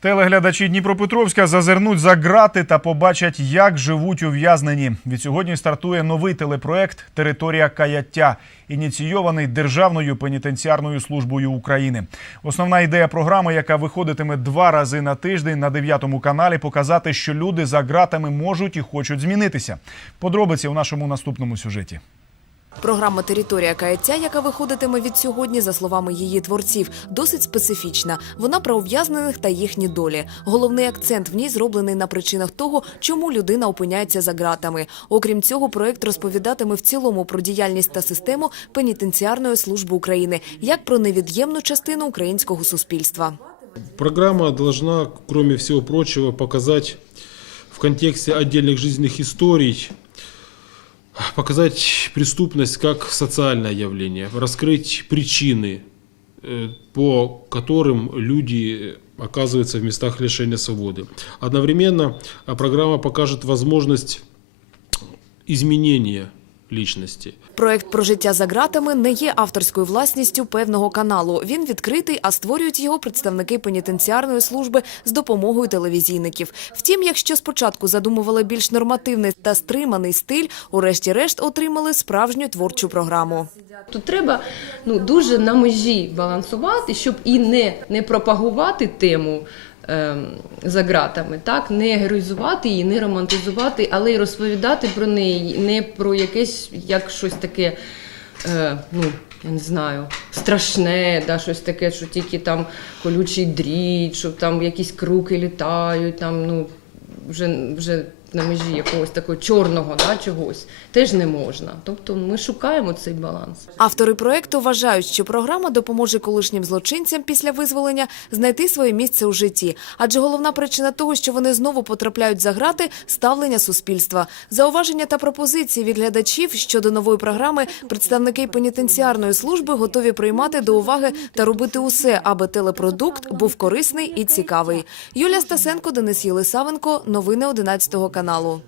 Телеглядачі Дніпропетровська зазирнуть за грати та побачать, як живуть ув'язнені. Від сьогодні стартує новий телепроект Територія каяття, ініційований Державною пенітенціарною службою України. Основна ідея програми, яка виходитиме два рази на тиждень на 9 каналі, показати, що люди за ґратами можуть і хочуть змінитися. Подробиці в нашому наступному сюжеті. Програма Територія каяття, яка виходитиме від сьогодні, за словами її творців, досить специфічна. Вона про ув'язнених та їхні долі. Головний акцент в ній зроблений на причинах того, чому людина опиняється за ґратами. Окрім цього, проект розповідатиме в цілому про діяльність та систему пенітенціарної служби України як про невід'ємну частину українського суспільства. Программа должна, кроме всего прочего, показать в контексте отдельных жизненных историй, показать преступность как социальное явление, раскрыть причины, э, по которым люди оказываются в местах лишения свободы. Одновременно а, программа покажет возможность изменения личности. Проект про життя за ґратами не є авторською власністю певного каналу. Він відкритий, а створюють його представники пенітенціарної служби з допомогою телевізійників. Втім, якщо спочатку задумували більш нормативний та стриманий стиль, урешті-решт отримали справжню творчу програму. Тут треба ну, дуже на межі балансувати, щоб і не, не пропагувати тему ем, за ґратами, так? не героїзувати її, не романтизувати, але й розповідати про неї, не про якесь як щось таке. Е, ну, я не знаю, страшне, да, щось таке, що тільки там колючий дріт, що там якісь круки літають, там, ну, вже, вже на межі якогось такого чорного да, чогось, теж не можна. Тобто ми шукаємо цей баланс. Автори проекту вважають, що програма допоможе колишнім злочинцям після визволення знайти своє місце у житті. Адже головна причина того, що вони знову потрапляють за грати – ставлення суспільства. Зауваження та пропозиції від глядачів щодо нової програми представники пенітенціарної служби готові приймати до уваги та робити усе, аби телепродукт був корисний і цікавий. Юлія Стасенко, Денис Єлисавенко. Новини 11 каналу.